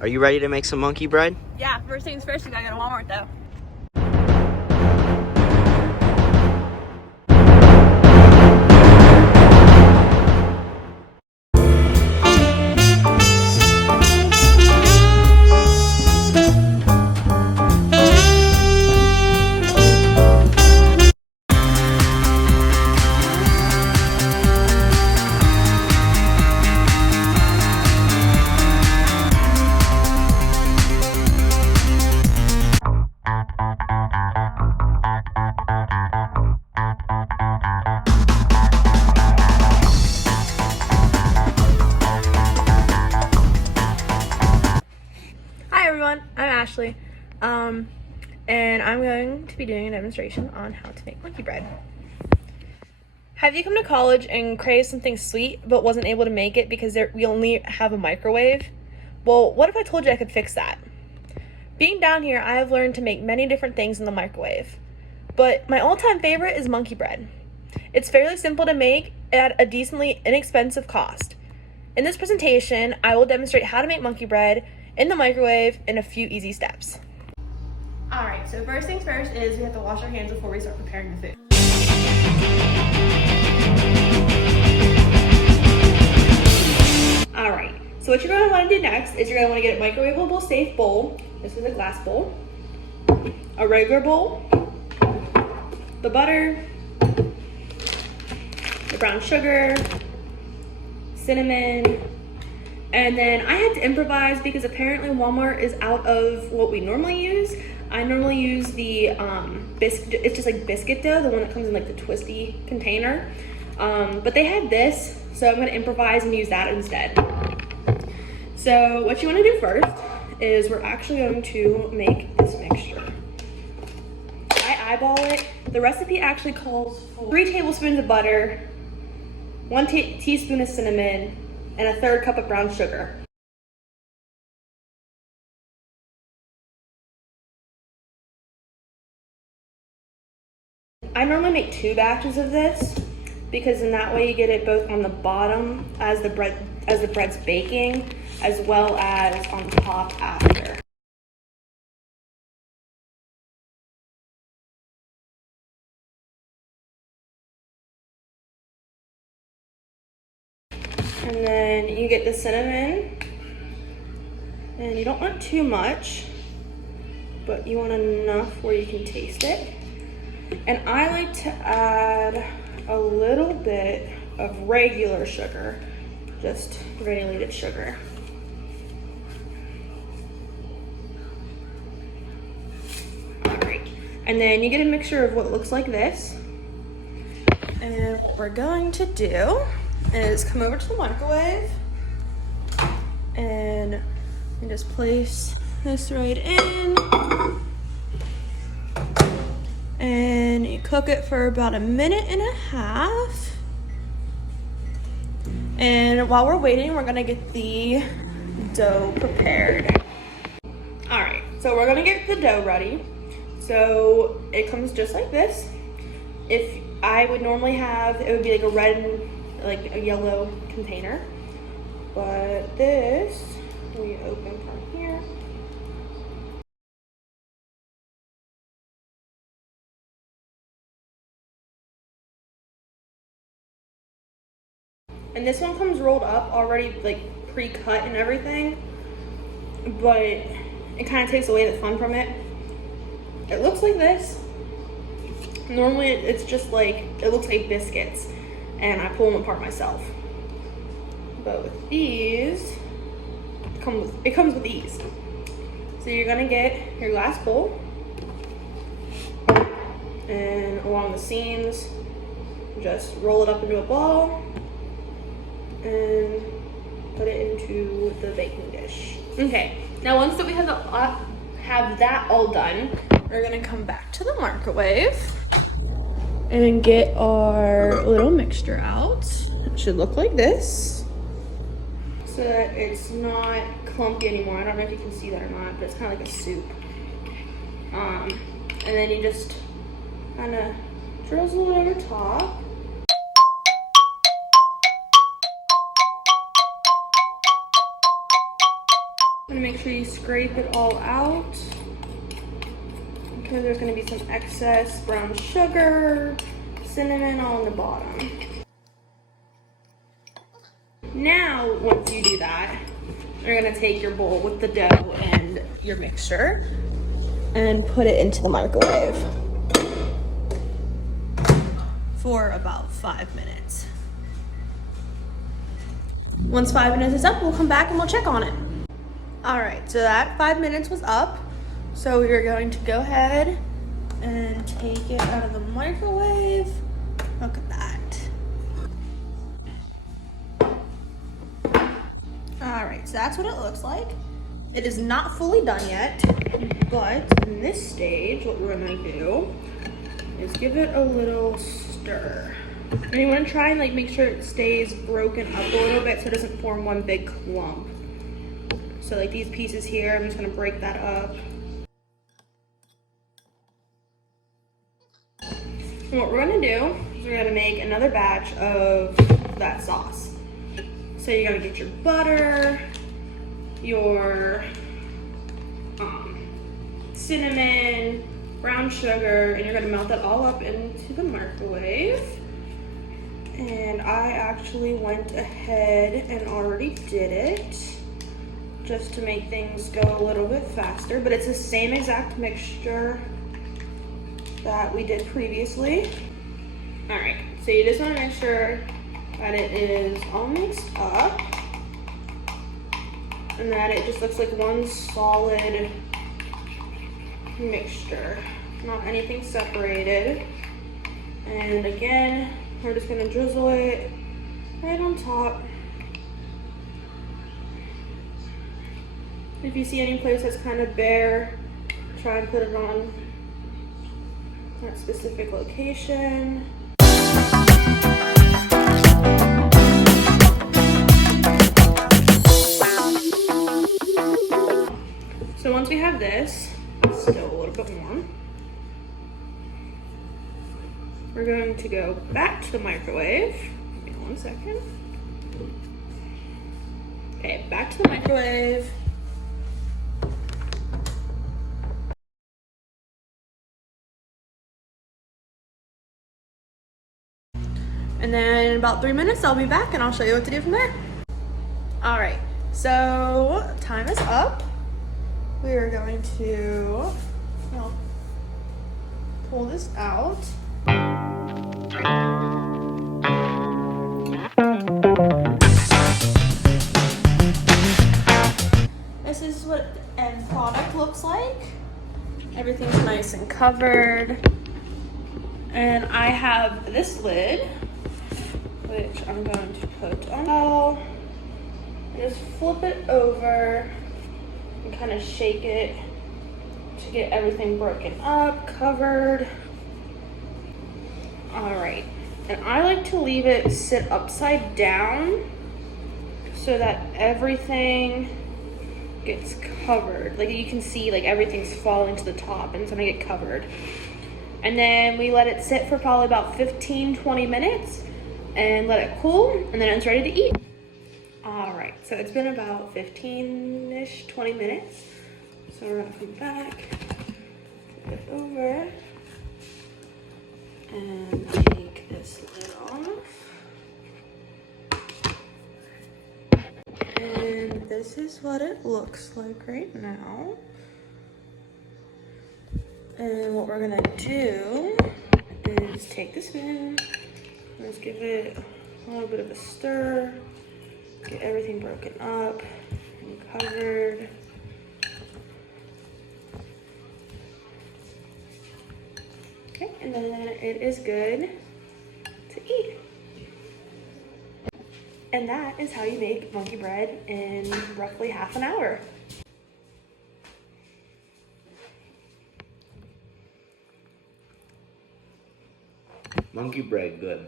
Are you ready to make some monkey bread? Yeah, first things first, we gotta go to Walmart though. Hi everyone, I'm Ashley, and I'm going to be doing a demonstration on how to make monkey bread. Have you come to college and craved something sweet but wasn't able to make it because we only have a microwave? Well, what if I told you I could fix that? Being down here, I have learned to make many different things in the microwave, but my all-time favorite is monkey bread. It's fairly simple to make at a decently inexpensive cost. In this presentation, I will demonstrate how to make monkey bread in the microwave in a few easy steps. Alright, so first things first is we have to wash our hands before we start preparing the food. Alright, so what you're going to want to do next is you're going to want to get a microwavable safe bowl. This is a glass bowl. A regular bowl. The butter. The brown sugar. Cinnamon. And then I had to improvise because apparently Walmart is out of what we normally use. I normally use the biscuit, it's just like biscuit dough, the one that comes in like the twisty container. But they had this, so I'm gonna improvise and use that instead. So what you wanna do first is we're actually going to make this mixture. I eyeball it. The recipe actually calls for 3 tablespoons of butter, 1 teaspoon of cinnamon, and a 1/3 cup of brown sugar. I normally make 2 batches of this because in that way you get it both on the bottom as the bread's baking, as well as on top after. And then you get the cinnamon, and you don't want too much, but you want enough where you can taste it. And I like to add a little bit of regular sugar, just granulated sugar. All right, and then you get a mixture of what looks like this. And what we're going to do is come over to the microwave and just place this right in, and you cook it for about 1.5 minutes. And while we're waiting, we're gonna get the dough prepared. All right, so we're gonna get the dough ready. So it comes just like this. If I would normally have, it would be like a red and like a yellow container, but this we open from here. And this one comes rolled up already, like pre-cut and everything, but it kind of takes away the fun from it. It looks like this. Normally it's just like, it looks like biscuits, and I pull them apart myself. But with these, it comes with these. So you're gonna get your glass bowl, and along the seams, just roll it up into a ball and put it into the baking dish. Okay, now once that we have that all done, we're gonna come back to the microwave and get our little mixture out. It should look like this, so that it's not clumpy anymore. I don't know if you can see that or not, but it's kind of like a soup. And then you just kind of drizzle it over top. gonna make sure you scrape it all out because there's gonna be some excess brown sugar, cinnamon on the bottom. Now, once you do that, you're gonna take your bowl with the dough and your mixture and put it into the microwave for about 5 minutes. Once 5 minutes is up, we'll come back and we'll check on it. All right, so that 5 minutes was up. So we're going to go ahead and take it out of the microwave. Look at that. All right, so that's what it looks like. It is not fully done yet, but in this stage, what we're gonna do is give it a little stir. And you wanna try and like make sure it stays broken up a little bit so it doesn't form one big clump. So like these pieces here, I'm just gonna break that up. And what we're gonna do is we're gonna make another batch of that sauce. So you're gonna get your butter, your cinnamon, brown sugar, and you're gonna melt that all up into the microwave. And I actually went ahead and already did it just to make things go a little bit faster, but it's the same exact mixture that we did previously. All right, so you just wanna make sure that it is all mixed up and that it just looks like one solid mixture, not anything separated. And again, we're just gonna drizzle it right on top. If you see any place that's kind of bare, try and put it on that specific location. So once we have this, it's still a little bit warm, we're going to go back to the microwave. Give me 1 second. Okay, back to the microwave. And then in about 3 minutes, I'll be back and I'll show you what to do from there. All right, so time is up. We are going to pull this out. This is what the end product looks like. Everything's nice and covered. And I have this lid, which I'm going to put on. Just flip it over and kind of shake it to get everything broken up, covered. All right, and I like to leave it sit upside down so that everything gets covered. Like you can see, like everything's falling to the top and it's gonna get covered. And then we let it sit for probably about 15-20 minutes and let it cool, and then it's ready to eat. All right, so it's been about 15-ish, 20 minutes. So we're gonna come back, flip it over, and take this lid off. And this is what it looks like right now. And what we're gonna do is take the spoon, let's give it a little bit of a stir, get everything broken up and covered. Okay, and then it is good to eat. And that is how you make monkey bread in roughly half an hour. Monkey bread, good.